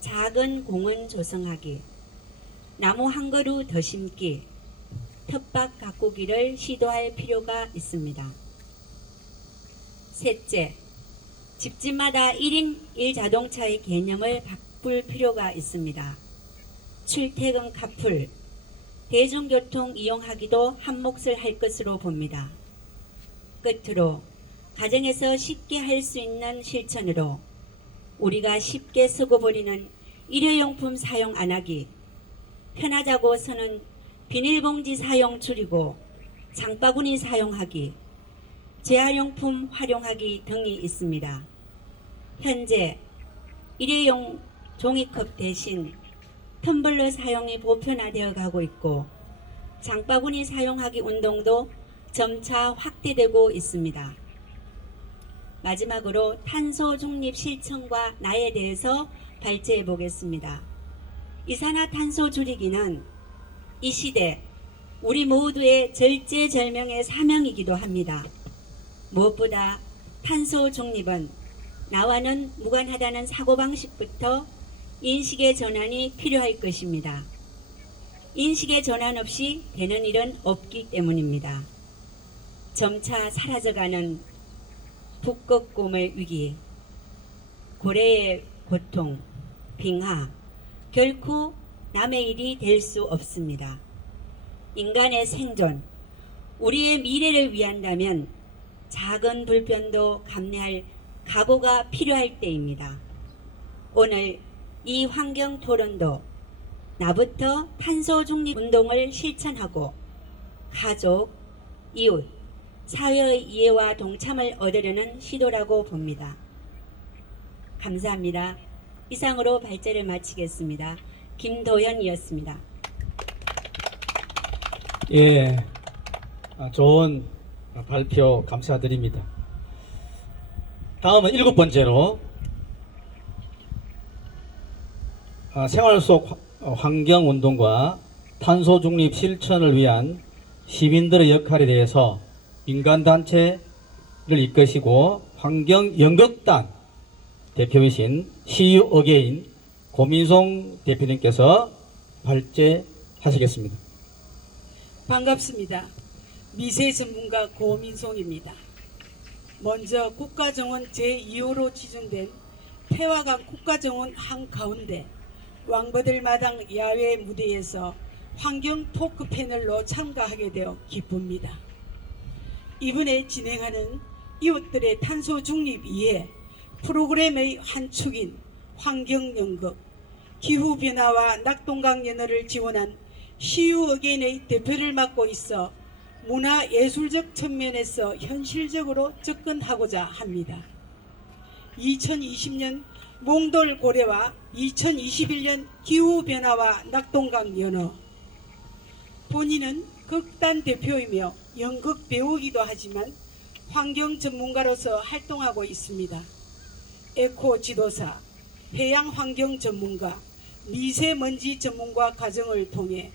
작은 공원 조성하기. 나무 한 그루 더 심기. 텃밭 가꾸기를 시도할 필요가 있습니다. 셋째, 집집마다 1인 1자동차의 개념을 바꿀 필요가 있습니다. 출퇴근 카풀, 대중교통 이용하기도 한 몫을 할 것으로 봅니다. 끝으로 가정에서 쉽게 할 수 있는 실천으로 우리가 쉽게 쓰고 버리는 일회용품 사용 안 하기, 편하자고서는 비닐봉지 사용 줄이고 장바구니 사용하기, 재활용품 활용하기 등이 있습니다. 현재 일회용 종이컵 대신 텀블러 사용이 보편화되어 가고 있고 장바구니 사용하기 운동도 점차 확대되고 있습니다. 마지막으로 탄소 중립 실천과 나에 대해서 발제해 보겠습니다. 이산화탄소 줄이기는 이 시대 우리 모두의 절제절명의 사명이기도 합니다. 무엇보다 탄소 중립은 나와는 무관하다는 사고방식부터 인식의 전환이 필요할 것입니다. 인식의 전환 없이 되는 일은 없기 때문입니다. 점차 사라져가는 북극곰의 위기, 고래의 고통, 빙하, 결코 남의 일이 될 수 없습니다. 인간의 생존, 우리의 미래를 위한다면 작은 불편도 감내할 각오가 필요할 때입니다. 오늘 이 환경 토론도 나부터 탄소 중립 운동을 실천하고 가족, 이웃, 사회의 이해와 동참을 얻으려는 시도라고 봅니다. 감사합니다. 이상으로 발제를 마치겠습니다. 김도현이었습니다. 예, 좋은 발표 감사드립니다. 다음은 7번째로 생활 속 환경운동과 탄소 중립 실천을 위한 시민들의 역할에 대해서 민간단체를 이끄시고 환경연극단 대표이신 CU 어게인 고민송 대표님께서 발제하시겠습니다. 반갑습니다. 미세 전문가 고민송입니다. 먼저 국가정원 제2호로 지정된 태화강 국가정원 한가운데 왕버들마당 야외 무대에서 환경 토크 패널로 참가하게 되어 기쁩니다. 이번에 진행하는 이웃들의 탄소 중립 이해 프로그램의 한 축인 환경연극, 기후변화와 낙동강 연어를 지원한 CU 어게인의 대표를 맡고 있어 문화예술적 측면에서 현실적으로 접근하고자 합니다. 2020년 몽돌 고래와 2021년 기후변화와 낙동강 연어. 본인은 극단 대표이며 연극 배우이기도 하지만 환경 전문가로서 활동하고 있습니다. 에코 지도사, 해양 환경 전문가, 미세먼지 전문가 과정을 통해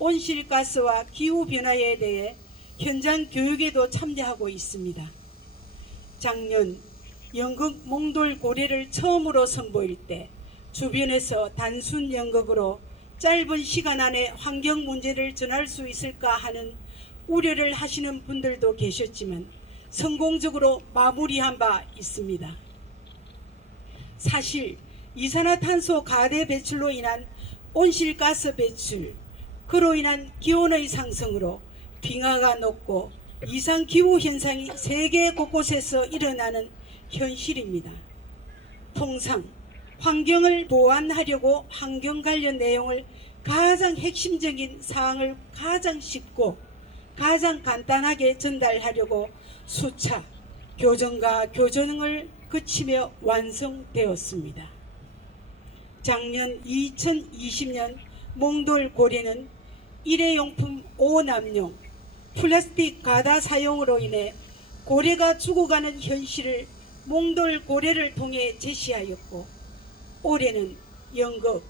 온실가스와 기후변화에 대해 현장 교육에도 참여하고 있습니다. 작년 연극 몽돌 고래를 처음으로 선보일 때 주변에서 단순 연극으로 짧은 시간 안에 환경 문제를 전할 수 있을까 하는 우려를 하시는 분들도 계셨지만 성공적으로 마무리한 바 있습니다. 사실 이산화탄소 가대 배출로 인한 온실가스 배출, 그로 인한 기온의 상승으로 빙하가 녹고 이상기후 현상이 세계 곳곳에서 일어나는 현실입니다. 통상 환경을 보완하려고 환경 관련 내용을 가장 핵심적인 사항을 가장 쉽고 가장 간단하게 전달하려고 수차 교정과 교정을 거치며 완성되었습니다. 작년 2020년 몽돌 고래는 일회용품 오남용 플라스틱 과다 사용으로 인해 고래가 죽어가는 현실을 몽돌 고래를 통해 제시하였고, 올해는 연극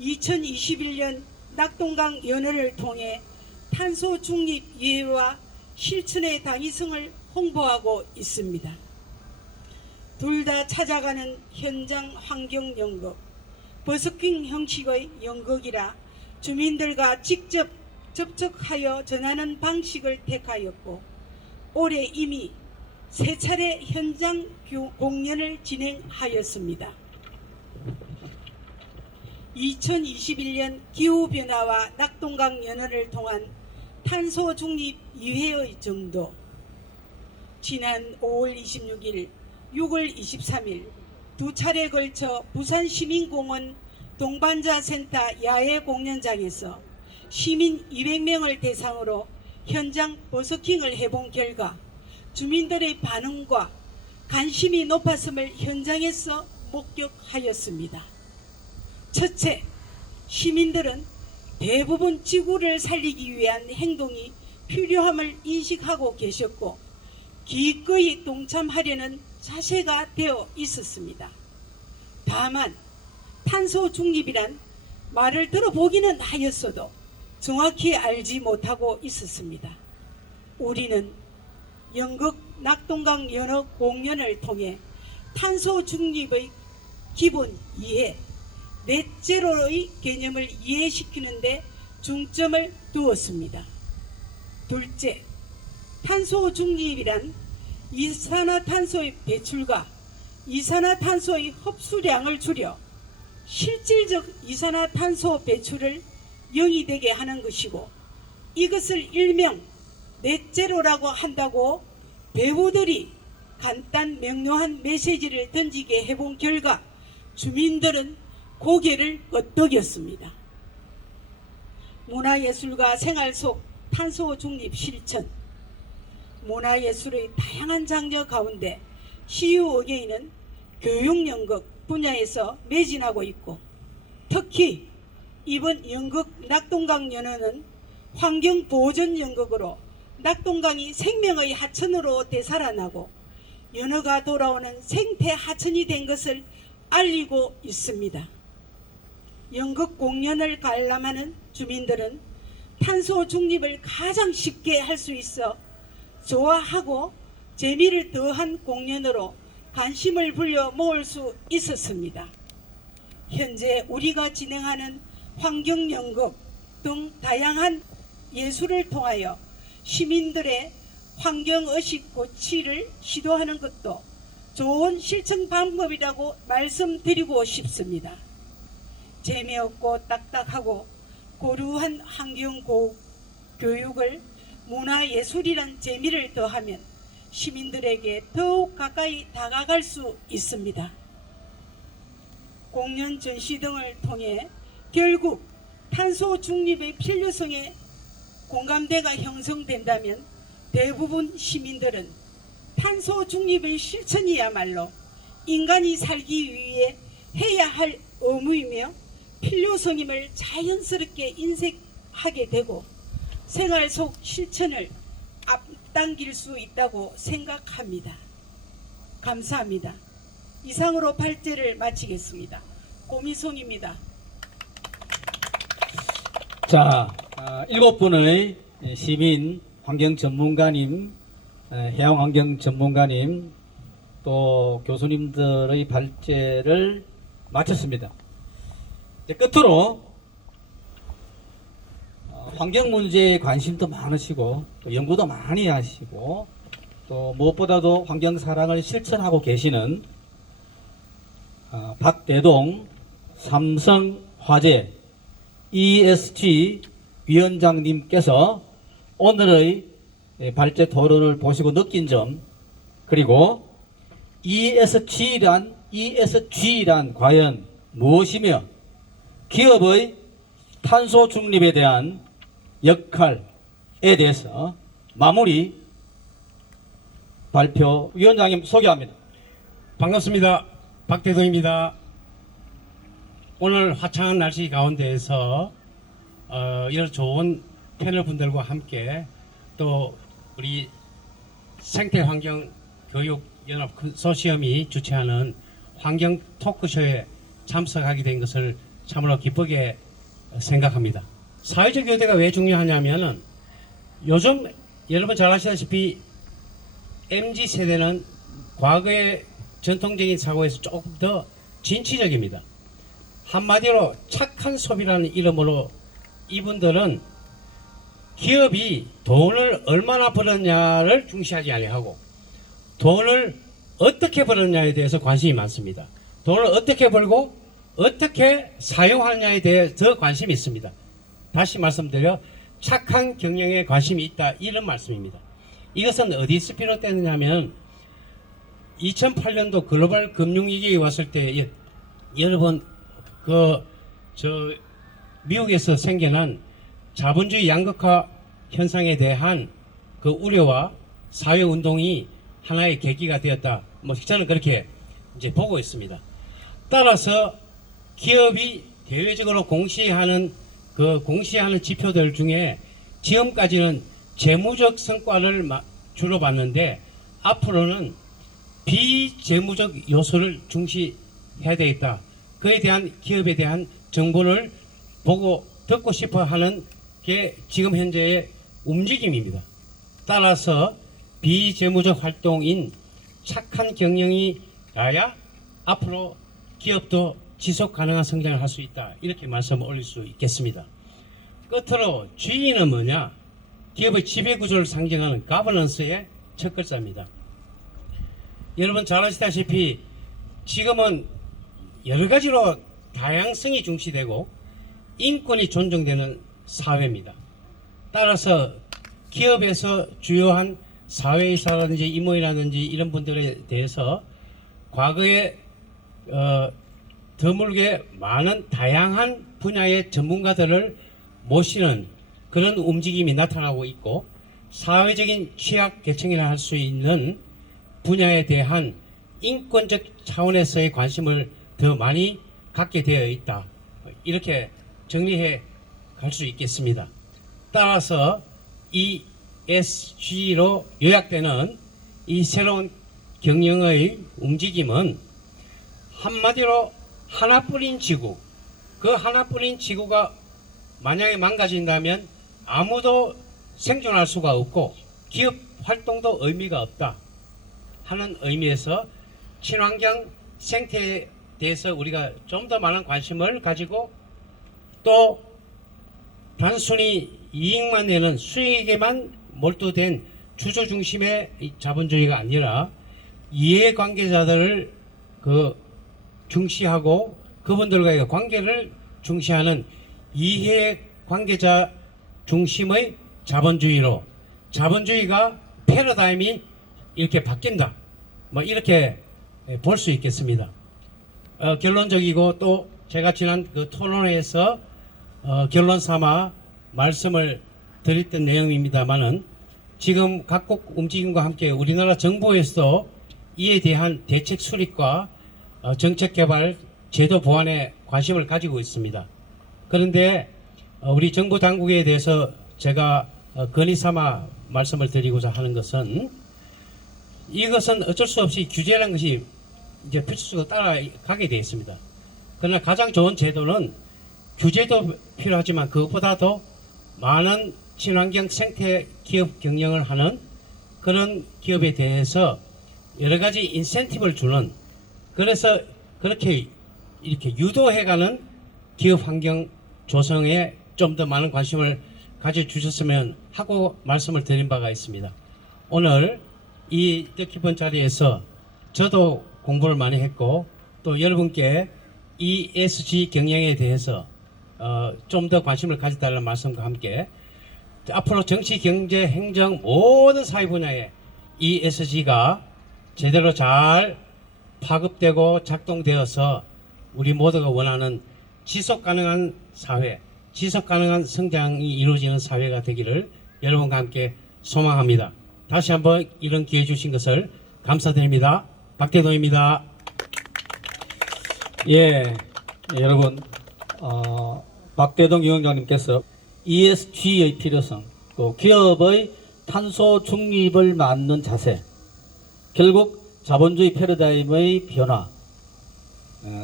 2021년 낙동강 연어를 통해 탄소 중립 이해와 실천의 당위성을 홍보하고 있습니다. 둘 다 찾아가는 현장 환경 연극, 버스킹 형식의 연극이라 주민들과 직접 접촉하여 전하는 방식을 택하였고, 올해 이미 3차례 현장 공연을 진행하였습니다. 2021년 기후변화와 낙동강 연어를 통한 탄소 중립 2회의 정도, 지난 5월 26일, 6월 23일 두 차례에 걸쳐 부산시민공원 동반자센터 야외 공연장에서 시민 200명을 대상으로 현장 버스킹을 해본 결과 주민들의 반응과 관심이 높았음을 현장에서 목격하였습니다. 첫째, 시민들은 대부분 지구를 살리기 위한 행동이 필요함을 인식하고 계셨고 기꺼이 동참하려는 자세가 되어 있었습니다. 다만 탄소 중립이란 말을 들어보기는 하였어도 정확히 알지 못하고 있었습니다. 우리는 연극 낙동강 연어 공연을 통해 탄소 중립의 기본 이해, 넷제로의 개념을 이해시키는 데 중점을 두었습니다. 둘째, 탄소 중립이란 이산화탄소의 배출과 이산화탄소의 흡수량을 줄여 실질적 이산화탄소 배출을 0이 되게 하는 것이고, 이것을 일명 넷제로라고 한다고 배우들이 간단 명료한 메시지를 던지게 해본 결과 주민들은 고개를 끄덕였습니다. 문화예술과 생활 속 탄소 중립 실천. 문화예술의 다양한 장르 가운데 CU 어게인은 교육연극 분야에서 매진하고 있고, 특히 이번 연극 낙동강 연어는 환경보존 연극으로 낙동강이 생명의 하천으로 되살아나고 연어가 돌아오는 생태 하천이 된 것을 알리고 있습니다. 연극 공연을 관람하는 주민들은 탄소 중립을 가장 쉽게 할 수 있어 좋아하고 재미를 더한 공연으로 관심을 불려 모을 수 있었습니다. 현재 우리가 진행하는 환경연극 등 다양한 예술을 통하여 시민들의 환경의식 고취를 시도하는 것도 좋은 실천 방법이라고 말씀드리고 싶습니다. 재미없고 딱딱하고 고루한 환경 교육을 문화예술이란 재미를 더하면 시민들에게 더욱 가까이 다가갈 수 있습니다. 공연 전시 등을 통해 결국 탄소 중립의 필요성에 공감대가 형성된다면 대부분 시민들은 탄소 중립의 실천이야말로 인간이 살기 위해 해야 할 의무이며 필요성임을 자연스럽게 인식하게 되고 생활 속 실천을 앞당길 수 있다고 생각합니다. 감사합니다. 이상으로 발제를 마치겠습니다. 고미송입니다. 자, 7분의 시민 환경 전문가님, 해양 환경 전문가님, 또 교수님들의 발제를 마쳤습니다. 이제 끝으로 환경 문제에 관심도 많으시고 또 연구도 많이 하시고 또 무엇보다도 환경 사랑을 실천하고 계시는 박대동 삼성화재 ESG 위원장님께서 오늘의 발제 토론을 보시고 느낀 점, 그리고 ESG란 과연 무엇이며 기업의 탄소 중립에 대한 역할에 대해서 마무리 발표 위원장님 소개합니다. 반갑습니다. 박대동입니다. 오늘 화창한 날씨 가운데에서 이런 좋은 패널 분들과 함께 또 우리 생태환경교육연합 컨소시엄이 주최하는 환경 토크쇼에 참석하게 된 것을 참으로 기쁘게 생각합니다. 사회적 교대가 왜 중요하냐면은 요즘 여러분 잘 아시다시피 MZ세대는 과거의 전통적인 사고에서 조금 더 진취적입니다. 한마디로 착한 소비라는 이름으로 이분들은 기업이 돈을 얼마나 벌었냐를 중시하지 아니하고 돈을 어떻게 벌었냐에 대해서 관심이 많습니다. 돈을 어떻게 벌고 어떻게 사용하느냐에 대해 더 관심이 있습니다. 다시 말씀드려 착한 경영에 관심이 있다, 이런 말씀입니다. 이것은 어디서 비롯되느냐면 2008년도 글로벌 금융위기가 왔을 때 여러분 미국에서 생겨난 자본주의 양극화 현상에 대한 그 우려와 사회운동이 하나의 계기가 되었다. 저는 그렇게 이제 보고 있습니다. 따라서 기업이 대외적으로 공시하는 지표들 중에 지금까지는 재무적 성과를 주로 봤는데 앞으로는 비재무적 요소를 중시해야 되겠다. 그에 대한 기업에 대한 정보를 보고 듣고 싶어 하는 게 지금 현재의 움직임입니다. 따라서 비재무적 활동인 착한 경영이라야 앞으로 기업도 지속 가능한 성장을 할 수 있다, 이렇게 말씀을 올릴 수 있겠습니다. 끝으로 G는 뭐냐? 기업의 지배구조를 상징하는 가버넌스의 첫 글자입니다. 여러분 잘 아시다시피 지금은 여러 가지로 다양성이 중시되고 인권이 존중되는 사회입니다. 따라서 기업에서 주요한 사회이사라든지 임원이라든지 이런 분들에 대해서 과거에 드물게 많은 다양한 분야의 전문가들을 모시는 그런 움직임이 나타나고 있고, 사회적인 취약 계층이라 할 수 있는 분야에 대한 인권적 차원에서의 관심을 더 많이 갖게 되어 있다, 이렇게 정리해 갈 수 있겠습니다. 따라서 ESG로 요약되는 이 새로운 경영의 움직임은 한마디로 하나뿐인 지구, 그 하나뿐인 지구가 만약에 망가진다면 아무도 생존할 수가 없고 기업 활동도 의미가 없다 하는 의미에서 친환경 생태에 대해서 우리가 좀 더 많은 관심을 가지고 또 단순히 이익만 내는 수익에만 몰두된 주주 중심의 이 자본주의가 아니라 이해관계자들을 중시하고 그분들과의 관계를 중시하는 이해관계자 중심의 자본주의로 자본주의가 패러다임이 이렇게 바뀐다. 뭐 이렇게 볼 수 있겠습니다. 결론적이고 또 제가 지난 그 토론회에서 결론 삼아 말씀을 드렸던 내용입니다만은 지금 각국 움직임과 함께 우리나라 정부에서도 이에 대한 대책 수립과 정책 개발, 제도 보완에 관심을 가지고 있습니다. 그런데 우리 정부 당국에 대해서 제가 건의 삼아 말씀을 드리고자 하는 것은 이것은 어쩔 수 없이 규제라는 것이 이제 필수적으로 따라가게 되어 있습니다. 그러나 가장 좋은 제도는 규제도 필요하지만 그것보다도 많은 친환경 생태 기업 경영을 하는 그런 기업에 대해서 여러 가지 인센티브를 주는 그래서 그렇게 이렇게 유도해가는 기업 환경 조성에 좀 더 많은 관심을 가져주셨으면 하고 말씀을 드린 바가 있습니다. 오늘 이 뜻깊은 자리에서 저도 공부를 많이 했고 또 여러분께 ESG 경영에 대해서 좀 더 관심을 가져달라는 말씀과 함께 앞으로 정치, 경제, 행정 모든 사회 분야에 ESG가 제대로 잘 파급되고 작동되어서 우리 모두가 원하는 지속 가능한 사회, 지속 가능한 성장이 이루어지는 사회가 되기를 여러분과 함께 소망합니다. 다시 한번 이런 기회 주신 것을 감사드립니다. 박대동입니다. 예, 여러분, 박대동 위원장님께서 ESG의 필요성, 또 기업의 탄소 중립을 막는 자세, 결국 자본주의 패러다임의 변화,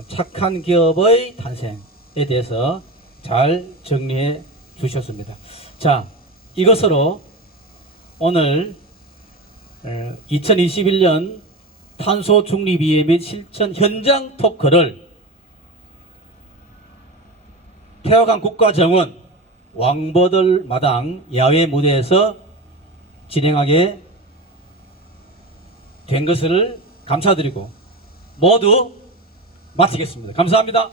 착한 기업의 탄생에 대해서 잘 정리해 주셨습니다. 자, 이것으로 오늘 2021년 탄소 중립 이해 및 실천 현장 토크를 태화강 국가정원 왕버들 마당 야외 무대에서 진행하게 된 것을 감사드리고 모두 마치겠습니다. 감사합니다.